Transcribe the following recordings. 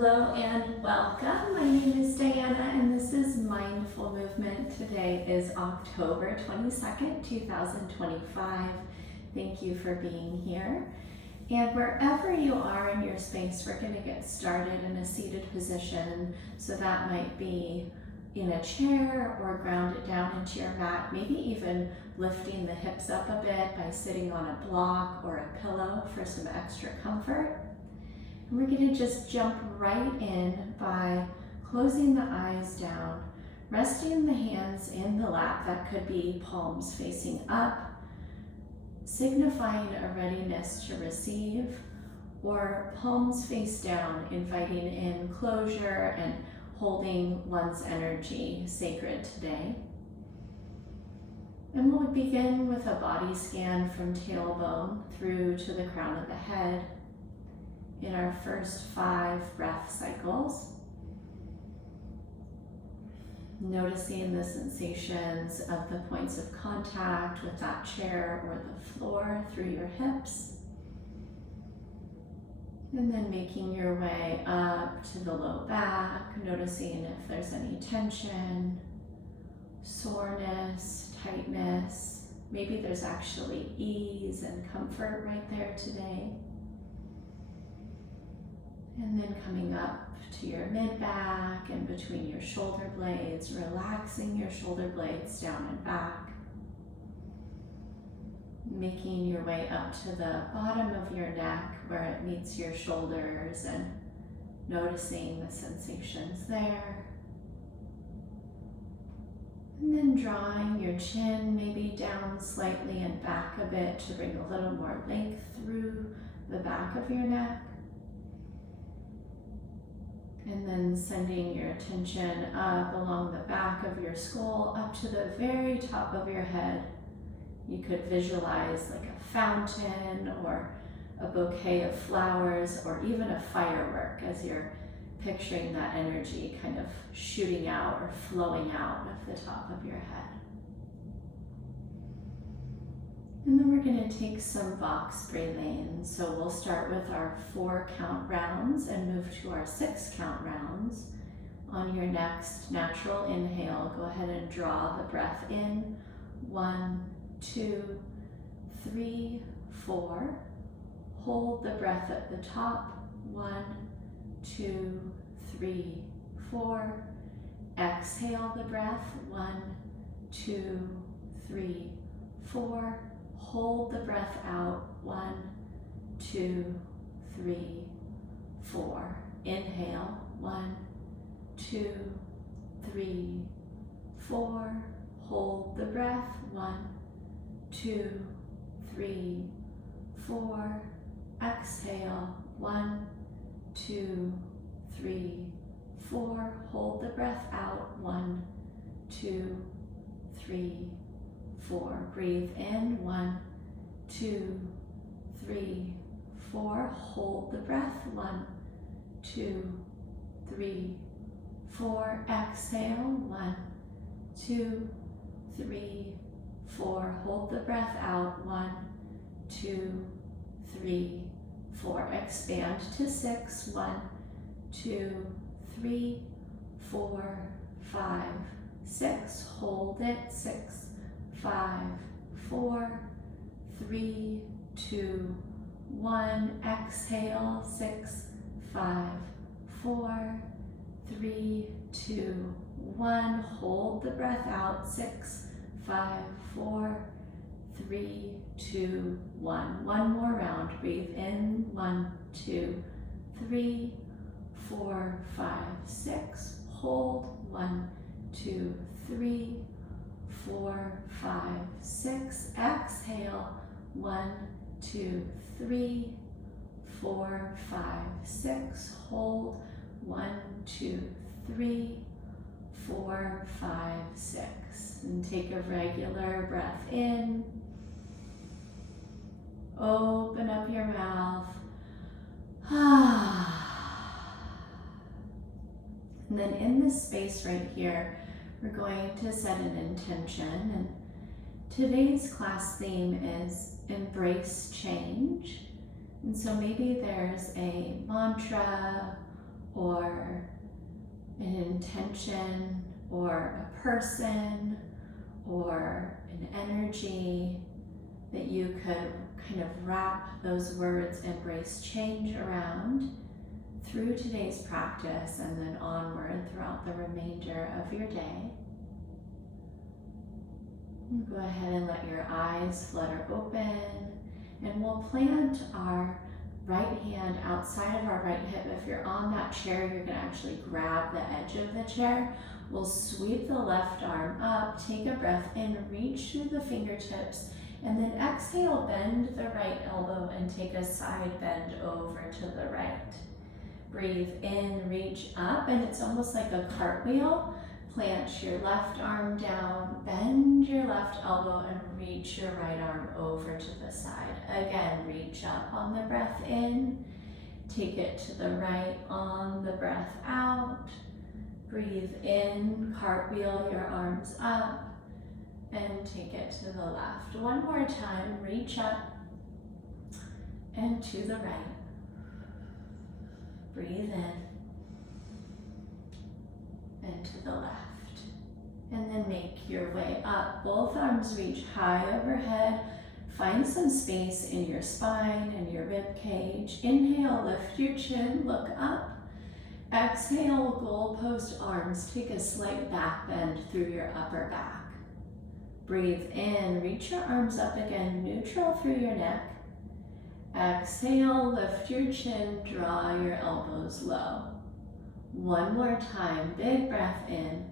Hello and welcome. My name is Diana and this is Mindful Movement. Today is October 22nd, 2025. Thank you for being here. And wherever you are in your space, we're going to get started in a seated position. So that might be in a chair or grounded down into your mat, maybe even lifting the hips up a bit by sitting on a block or a pillow for some extra comfort. And we're going to just jump right in by closing the eyes down, resting the hands in the lap. That could be palms facing up, signifying a readiness to receive, or palms face down, inviting in closure and holding one's energy sacred today. And we'll begin with a body scan from tailbone through to the crown of the head in our first 5 breath cycles. Noticing the sensations of the points of contact with that chair or the floor through your hips. And then making your way up to the low back, noticing if there's any tension, soreness, tightness. Maybe there's actually ease and comfort right there today. And then coming up to your mid-back and between your shoulder blades, relaxing your shoulder blades down and back. Making your way up to the bottom of your neck where it meets your shoulders and noticing the sensations there. And then drawing your chin maybe down slightly and back a bit to bring a little more length through the back of your neck. And then sending your attention up along the back of your skull, up to the very top of your head. You could visualize like a fountain or a bouquet of flowers or even a firework as you're picturing that energy kind of shooting out or flowing out of the top of your head. And then we're going to take some box breathing. So we'll start with our 4 count rounds and move to our 6 count rounds. On your next natural inhale, go ahead and draw the breath in. 1, 2, 3, 4. Hold the breath at the top. 1, 2, 3, 4. Exhale the breath. 1, 2, 3, 4. Hold the breath out. 1, 2, 3, 4. Inhale. 1, 2, 3, 4. Hold the breath. 1, 2, 3, 4. Exhale. 1, 2, 3, 4. Hold the breath out. 1, 2, 3, 4. Breathe in. 1, 2, 3, 4. Hold the breath. 1, 2, 3, 4. Exhale. 1, 2, 3, 4. Hold the breath out. 1, 2, 3, 4. Expand to 6. 1, 2, 3, 4, 5, 6. Hold it. 6, 5, 4, 3, 2, 1. Exhale. 6, 5, 4, 3, 2, 1. Hold the breath out. 6, 5, 4, 3, 2, 1. One more round. Breathe in. 1, 2, 3, 4, 5, 6. Hold. 1, 2, 3, 4, 5, 6. Exhale. 1, 2, 3, 4, 5, 6. Hold. 1, 2, 3, 4, 5, 6. And take a regular breath in. Open up your mouth. And then in this space right here, we're going to set an intention. And today's class theme is embrace change. And so maybe there's a mantra or an intention or a person or an energy that you could kind of wrap those words embrace change around through today's practice and then onward throughout the remainder of your day. Go ahead and let your eyes flutter open, and we'll plant our right hand outside of our right hip. If you're on that chair, you're going to actually grab the edge of the chair. We'll sweep the left arm up, take a breath in, reach through the fingertips, and then exhale, bend the right elbow and take a side bend over to the right. Breathe in, reach up, and it's almost like a cartwheel. Plant your left arm down, bend your left elbow, and reach your right arm over to the side. Again, reach up on the breath in, take it to the right on the breath out. Breathe in, cartwheel your arms up, and take it to the left. One more time, reach up and to the right. Breathe in and to the left. And then make your way up. Both arms reach high overhead. Find some space in your spine and your rib cage. Inhale, lift your chin, look up. Exhale, goalpost arms. Take a slight back bend through your upper back. Breathe in, reach your arms up again, neutral through your neck. Exhale, lift your chin, draw your elbows low. One more time, big breath in.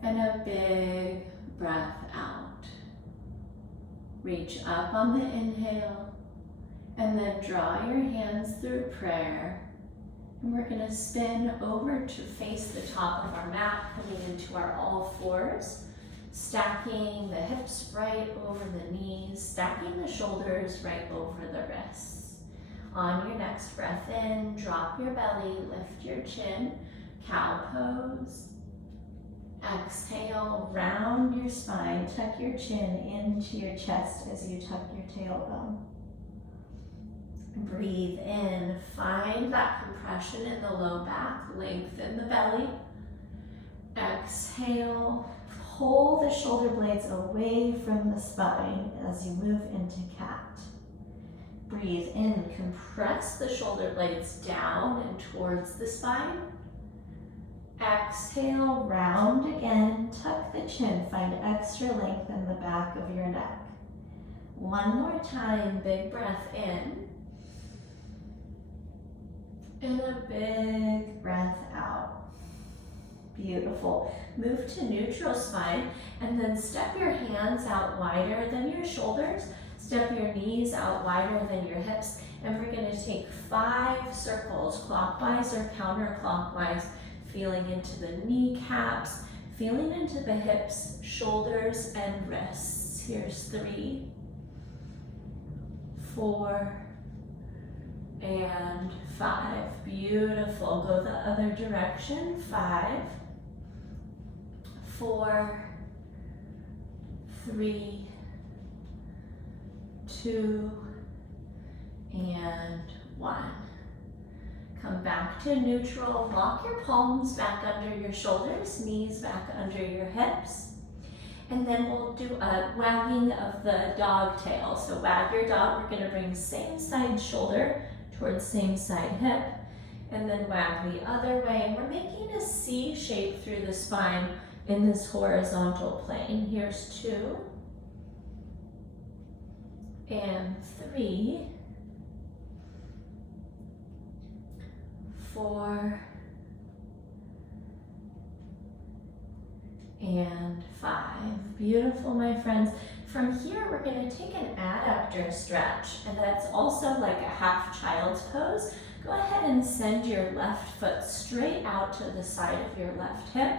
And a big breath out. Reach up on the inhale, and then draw your hands through prayer. And we're going to spin over to face the top of our mat, coming into our all fours. Stacking the hips right over the knees, stacking the shoulders right over the wrists. On your next breath in, drop your belly, lift your chin, cow pose. Exhale, round your spine, tuck your chin into your chest as you tuck your tailbone. Breathe in, find that compression in the low back, lengthen the belly. Exhale, pull the shoulder blades away from the spine as you move into cat. Breathe in, compress the shoulder blades down and towards the spine. Exhale, round again, tuck the chin, find extra length in the back of your neck. One more time, big breath in. And a big breath out. Beautiful. Move to neutral spine and then step your hands out wider than your shoulders. Step your knees out wider than your hips. And we're going to take 5 circles, clockwise or counterclockwise, feeling into the kneecaps, feeling into the hips, shoulders, and wrists. Here's 3, 4, and 5. Beautiful. Go the other direction. 5, 4, 3, 2, and 1. Come back to neutral. Walk your palms back under your shoulders, knees back under your hips. And then we'll do a wagging of the dog tail. So wag your dog. We're going to bring same side shoulder towards same side hip. And then wag the other way. We're making a C shape through the spine in this horizontal plane. Here's 2 and 3, 4 and 5. Beautiful, my friends. From here, we're going to take an adductor stretch, and that's also like a half child's pose. Go ahead and send your left foot straight out to the side of your left hip,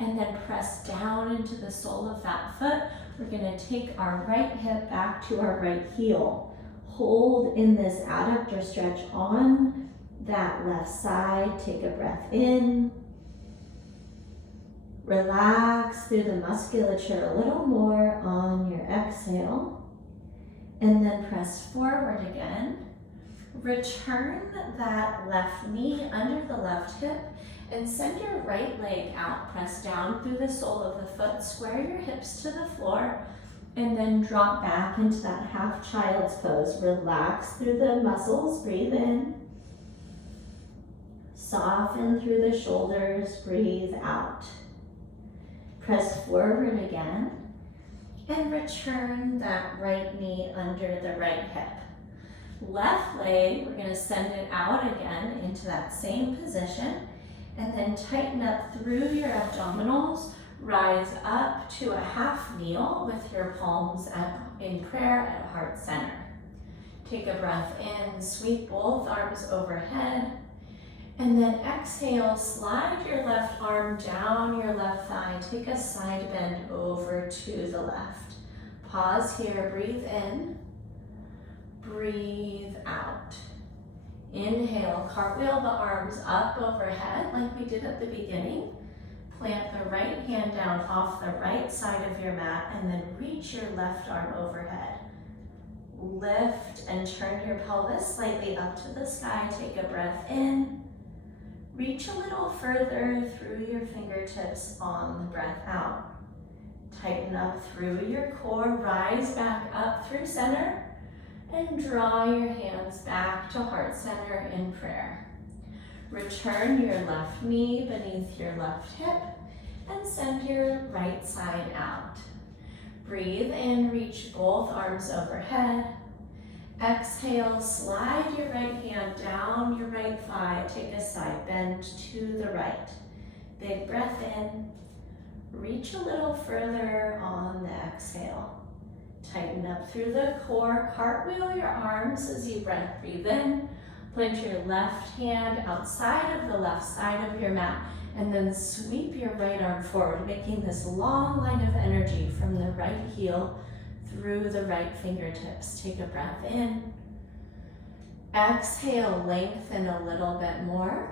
and then press down into the sole of that foot. We're going to take our right hip back to our right heel. Hold in this adductor stretch on that left side. Take a breath in. Relax through the musculature a little more on your exhale. And then press forward again. Return that left knee under the left hip and send your right leg out. Press down through the sole of the foot, square your hips to the floor, and then drop back into that half child's pose. Relax through the muscles, breathe in. Soften through the shoulders, breathe out. Press forward again and return that right knee under the right hip. Left leg, we're going to send it out again into that same position and then tighten up through your abdominals. Rise up to a half kneel with your palms in prayer at heart center. Take a breath in, sweep both arms overhead, and then exhale, slide your left arm down your left thigh. Take a side bend over to the left. Pause here, breathe in, breathe out. Inhale, cartwheel the arms up overhead like we did at the beginning. Plant the right hand down off the right side of your mat and then reach your left arm overhead. Lift and turn your pelvis slightly up to the sky. Take a breath in. Reach a little further through your fingertips on the breath out. Tighten up through your core. Rise back up through center and draw your hands back to heart center in prayer. Return your left knee beneath your left hip and send your right side out. Breathe in, reach both arms overhead. Exhale, slide your right hand down your right thigh. Take a side bend to the right. Big breath in. Reach a little further on the exhale. Tighten up through the core. Cartwheel your arms as you breathe in. Plant your left hand outside of the left side of your mat and then sweep your right arm forward, making this long line of energy from the right heel through the right fingertips. Take a breath in. Exhale, lengthen a little bit more.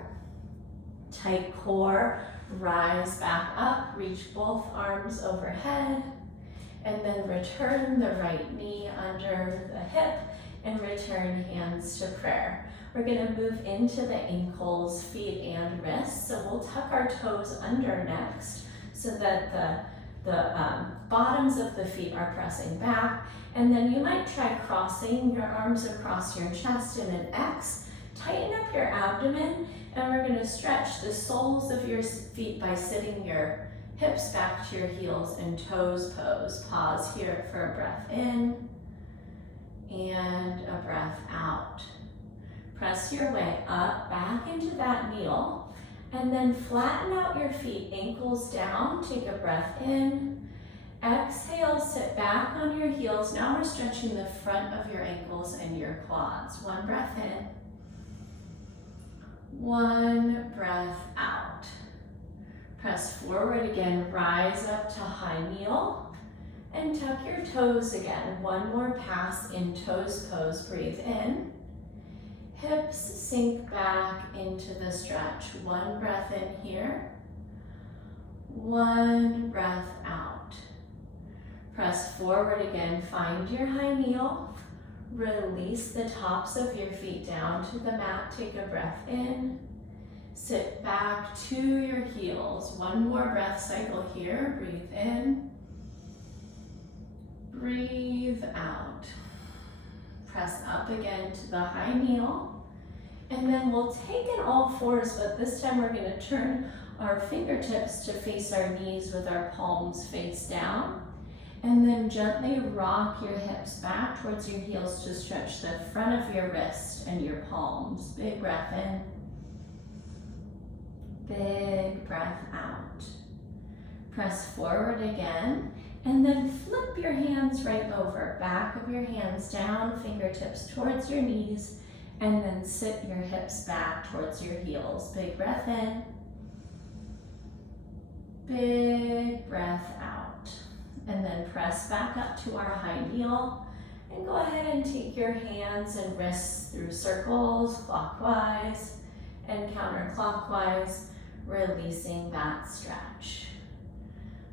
Tight core, rise back up, reach both arms overhead, and then return the right knee under the hip and return hands to prayer. We're going to move into the ankles, feet, and wrists. So we'll tuck our toes under next so that the bottoms of the feet are pressing back. And then you might try crossing your arms across your chest in an X. Tighten up your abdomen, and we're going to stretch the soles of your feet by sitting your hips back to your heels in toes pose. Pause here for a breath in and a breath out. Press your way up, back into that kneel, and then flatten out your feet, ankles down. Take a breath in. Exhale, sit back on your heels. Now we're stretching the front of your ankles and your quads. One breath in. One breath out. Press forward again, rise up to high kneel, and tuck your toes again. One more pass in toes pose. Breathe in. Hips sink back into the stretch. One breath in here. One breath out. Press forward again. Find your high kneel. Release the tops of your feet down to the mat. Take a breath in. Sit back to your heels. One more breath cycle here. Breathe in. Breathe out. Press up again to the high kneel. And then we'll take in all fours, but this time we're going to turn our fingertips to face our knees with our palms face down. And then gently rock your hips back towards your heels to stretch the front of your wrist and your palms. Big breath in. Big breath out. Press forward again. And then flip your hands right over. Back of your hands down, fingertips towards your knees, and then sit your hips back towards your heels. Big breath in. Big breath out. And then press back up to our high kneel. And go ahead and take your hands and wrists through circles, clockwise and counterclockwise, releasing that stretch.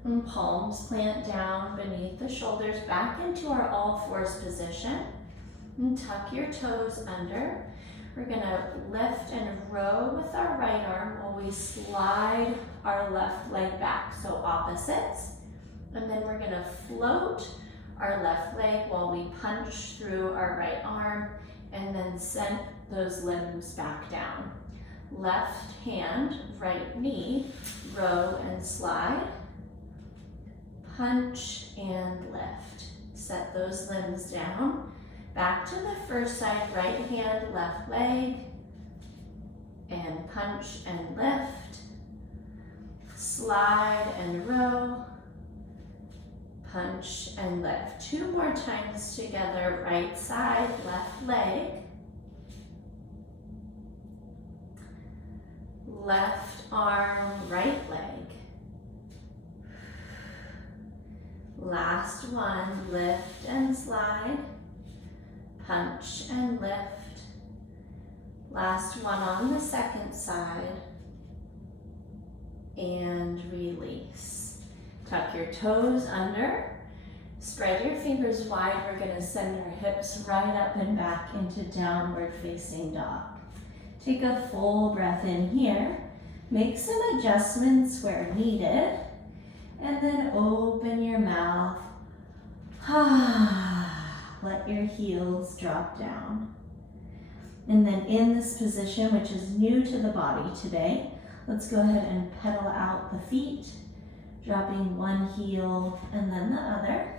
And palms plant down beneath the shoulders, back into our all fours position. And tuck your toes under. We're gonna lift and row with our right arm while we slide our left leg back, so opposites. And then we're gonna float our left leg while we punch through our right arm and then send those limbs back down. Left hand, right knee, row and slide, punch and lift. Set those limbs down. Back to the first side, right hand, left leg, and punch and lift. Slide and row, punch and lift. 2 more times together, right side, left leg, left arm, right leg. Last one, lift and slide, punch and lift. Last one on the second side, and release. Tuck your toes under, spread your fingers wide. We're gonna send our hips right up and back into downward facing dog. Take a full breath in here, make some adjustments where needed, and then open your mouth. Let your heels drop down. And then in this position, which is new to the body today, let's go ahead and pedal out the feet, dropping one heel and then the other.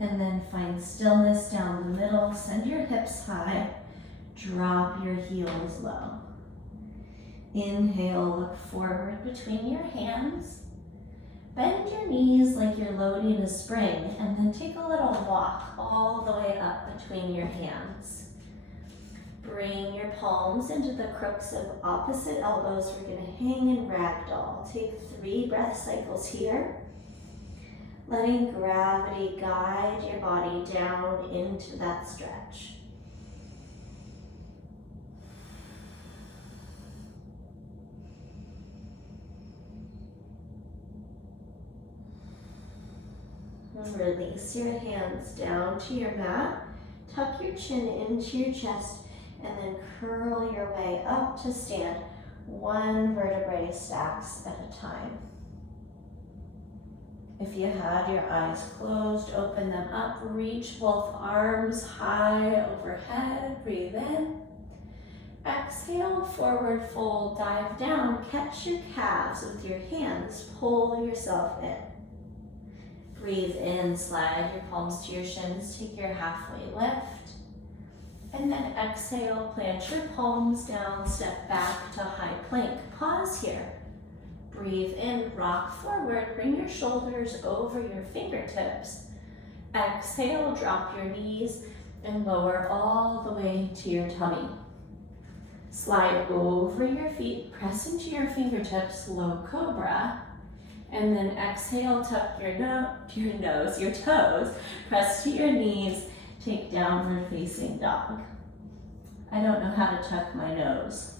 And then find stillness down the middle, send your hips high, drop your heels low. Inhale, look forward between your hands. Bend your knees like you're loading a spring, and then take a little walk all the way up between your hands. Bring your palms into the crooks of opposite elbows. We're gonna hang in ragdoll. Take 3 breath cycles here. Letting gravity guide your body down into that stretch. And release your hands down to your mat. Tuck your chin into your chest and then curl your way up to stand. 1 vertebrae stacks at a time. If you had your eyes closed, open them up. Reach both arms high overhead. Breathe in. Exhale, forward fold, dive down. Catch your calves with your hands. Pull yourself in. Breathe in, slide your palms to your shins. Take your halfway lift. And then exhale, plant your palms down, step back to high plank. Pause here. Breathe in, rock forward, bring your shoulders over your fingertips. Exhale, drop your knees and lower all the way to your tummy. Slide over your feet, press into your fingertips, low cobra. And then exhale, tuck your toes, press to your knees, take downward facing dog. I don't know how to tuck my nose.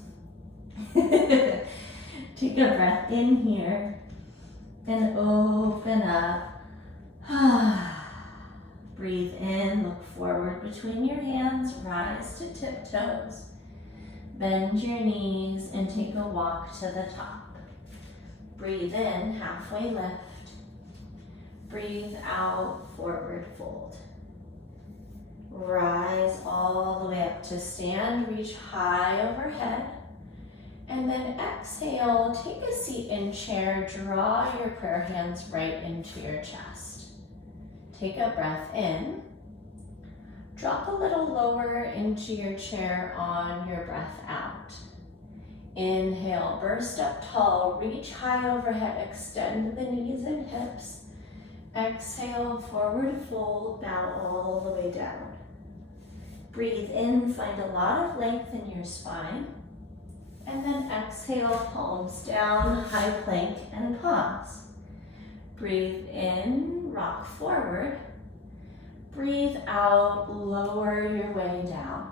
Take a breath in here and open up. Breathe in, look forward between your hands, rise to tiptoes. Bend your knees and take a walk to the top. Breathe in, halfway lift. Breathe out, forward fold. Rise all the way up to stand, reach high overhead. And then exhale, take a seat in chair, draw your prayer hands right into your chest. Take a breath in. Drop a little lower into your chair on your breath out. Inhale, burst up tall, reach high overhead, extend the knees and hips. Exhale, forward fold, bow all the way down. Breathe in, find a lot of length in your spine. And then exhale, palms down, high plank, and pause. Breathe in, rock forward. Breathe out, lower your way down.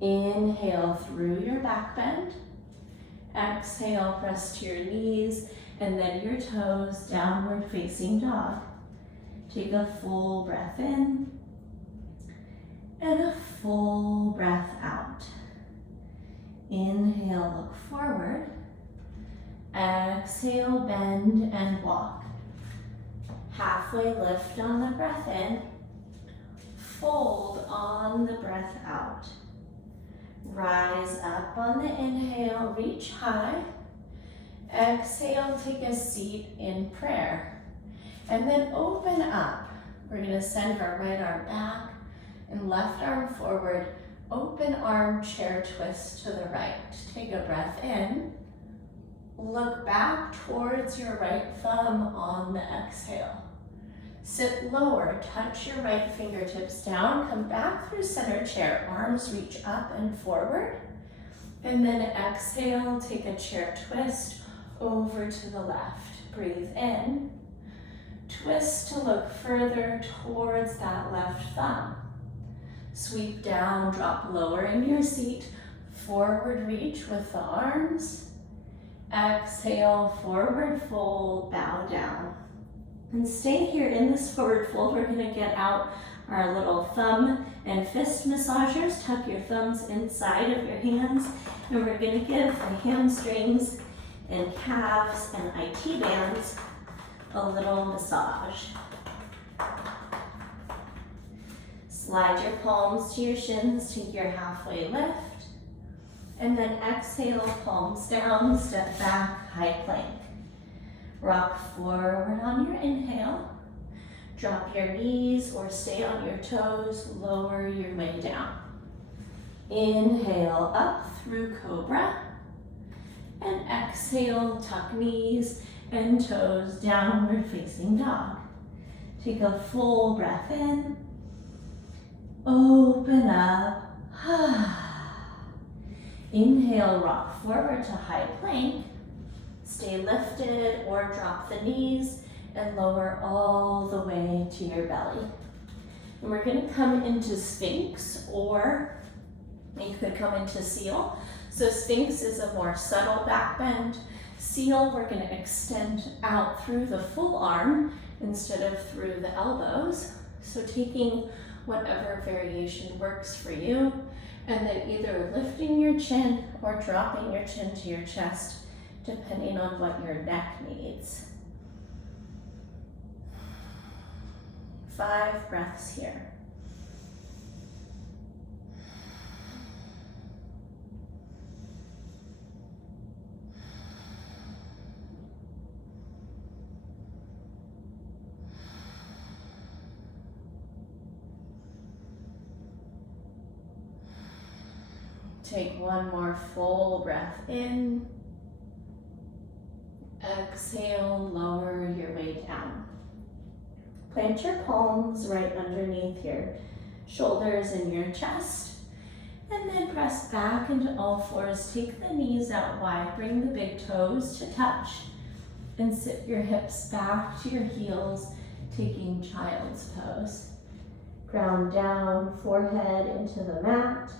Inhale through your back bend. Exhale, press to your knees and then your toes, downward facing dog. Take a full breath in and a full breath out. Inhale, look forward. Exhale, bend and walk. Halfway lift on the breath in. Fold on the breath out. Rise up on the inhale, reach high. Exhale, take a seat in prayer. And then open up. We're gonna send our right arm back and left arm forward. Open arm chair twist to the right. Take a breath in. Look back towards your right thumb on the exhale. Sit lower, touch your right fingertips down, come back through center chair, arms reach up and forward. And then exhale, take a chair twist over to the left. Breathe in. Twist to look further towards that left thumb. Sweep down, drop lower in your seat. Forward reach with the arms. Exhale, forward fold, bow down. And stay here in this forward fold. We're gonna get out our little thumb and fist massagers. Tuck your thumbs inside of your hands. And we're gonna give the hamstrings and calves and IT bands a little massage. Slide your palms to your shins, take your halfway lift, and then exhale, palms down, step back, high plank. Rock forward on your inhale, drop your knees or stay on your toes, lower your way down. Inhale up through cobra, and exhale, tuck knees and toes, downward facing dog. Take a full breath in. Open up. Inhale, rock forward to high plank. Stay lifted or drop the knees and lower all the way to your belly. And we're gonna come into Sphinx, or you could come into Seal. So Sphinx is a more subtle back bend. Seal, we're gonna extend out through the full arm instead of through the elbows. So taking whatever variation works for you, and then either lifting your chin or dropping your chin to your chest, depending on what your neck needs. 5 breaths here. Take one more full breath in. Exhale, lower your way down. Plant your palms right underneath your shoulders and your chest. And then press back into all fours. Take the knees out wide. Bring the big toes to touch. And sit your hips back to your heels, taking child's pose. Ground down, forehead into the mat.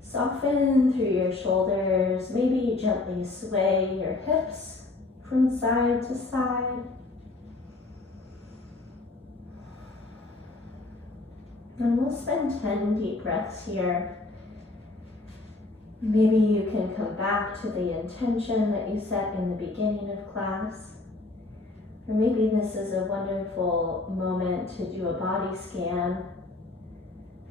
Soften through your shoulders. Maybe gently sway your hips from side to side. And we'll spend 10 deep breaths here. Maybe you can come back to the intention that you set in the beginning of class. Or maybe this is a wonderful moment to do a body scan,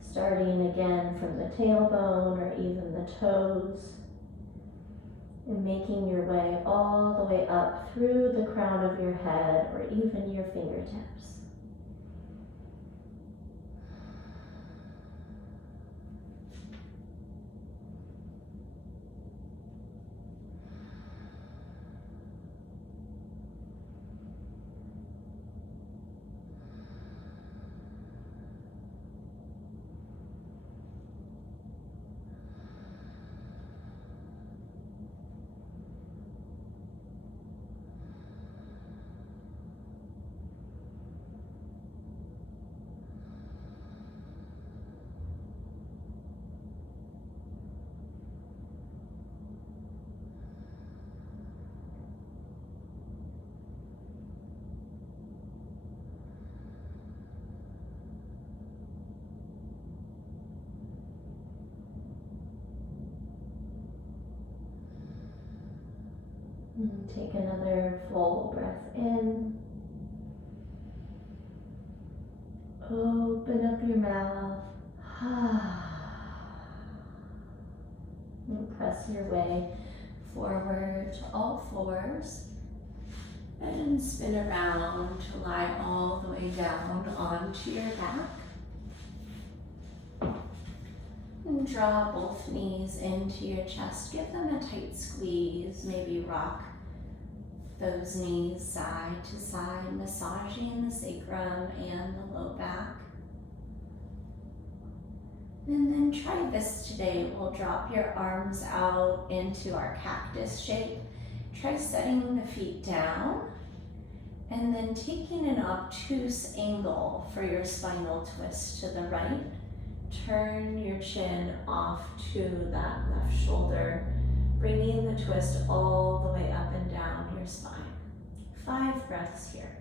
starting again from the tailbone or even the toes, and making your way all the way up through the crown of your head or even your fingertips. And take another full breath in. Open up your mouth. And press your way forward to all fours. And spin around to lie all the way down onto your back. And draw both knees into your chest. Give them a tight squeeze. Maybe rock those knees side to side, massaging the sacrum and the low back. And then try this today. We'll drop your arms out into our cactus shape. Try setting the feet down and then taking an obtuse angle for your spinal twist to the right. Turn your chin off to that left shoulder, bringing the twist all the way up and down your spine. 5 breaths here.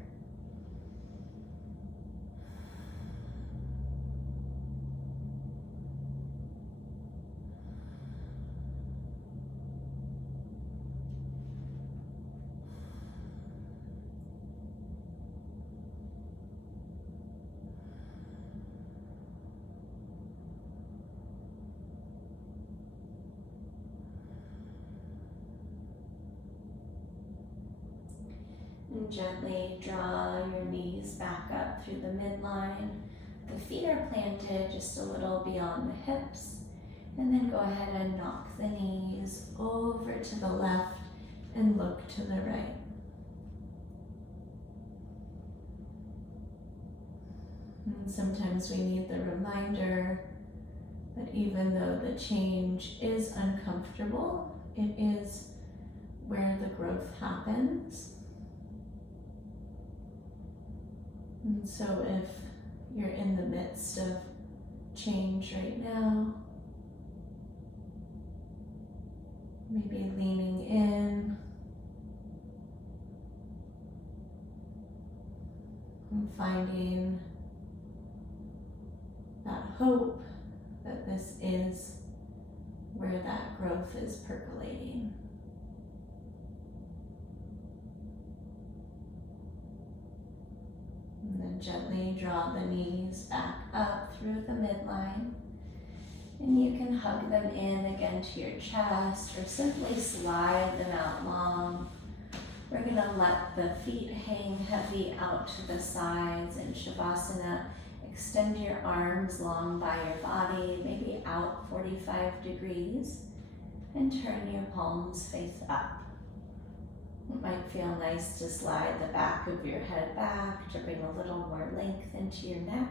And gently draw your knees back up through the midline. The feet are planted just a little beyond the hips. And then go ahead and knock the knees over to the left and look to the right. And sometimes we need the reminder that even though the change is uncomfortable, it is where the growth happens. And so if you're in the midst of change right now, maybe leaning in and finding that hope that this is where that growth is percolating. And then gently draw the knees back up through the midline. And you can hug them in again to your chest or simply slide them out long. We're gonna let the feet hang heavy out to the sides in Shavasana. Extend your arms long by your body, maybe out 45 degrees, and turn your palms face up. It might feel nice to slide the back of your head back to bring a little more length into your neck.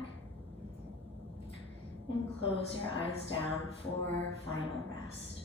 And close your eyes down for final rest.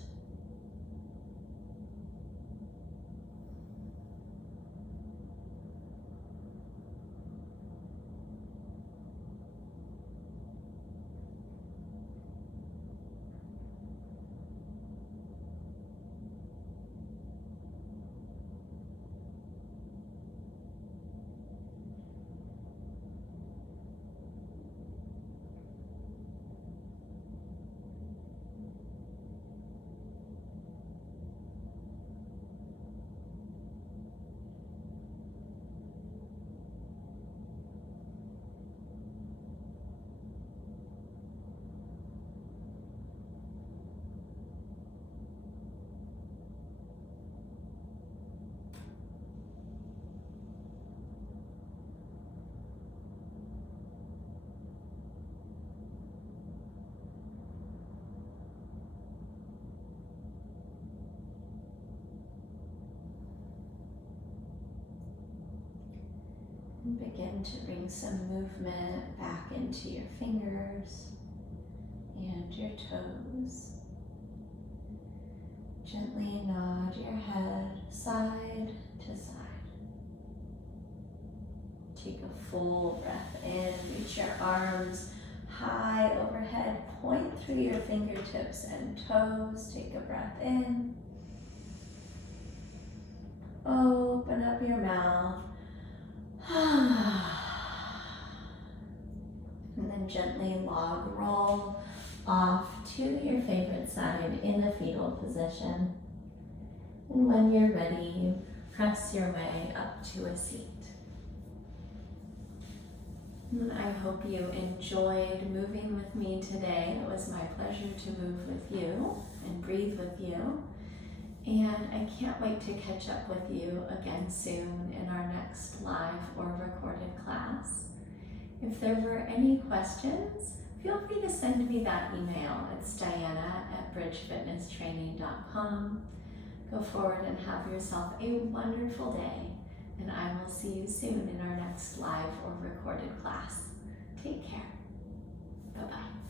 And begin to bring some movement back into your fingers and your toes. Gently nod your head side to side. Take a full breath in, reach your arms high overhead, point through your fingertips and toes. Take a breath in. Open up your mouth. And then gently log roll off to your favorite side in a fetal position. And when you're ready, press your way up to a seat. And I hope you enjoyed moving with me today. It was my pleasure to move with you and breathe with you. And I can't wait to catch up with you again soon in our next live or recorded class. If there were any questions, feel free to send me that email. It's diana@bridgefitnesstraining.com. Go forward and have yourself a wonderful day, and I will see you soon in our next live or recorded class. Take care. Bye-bye.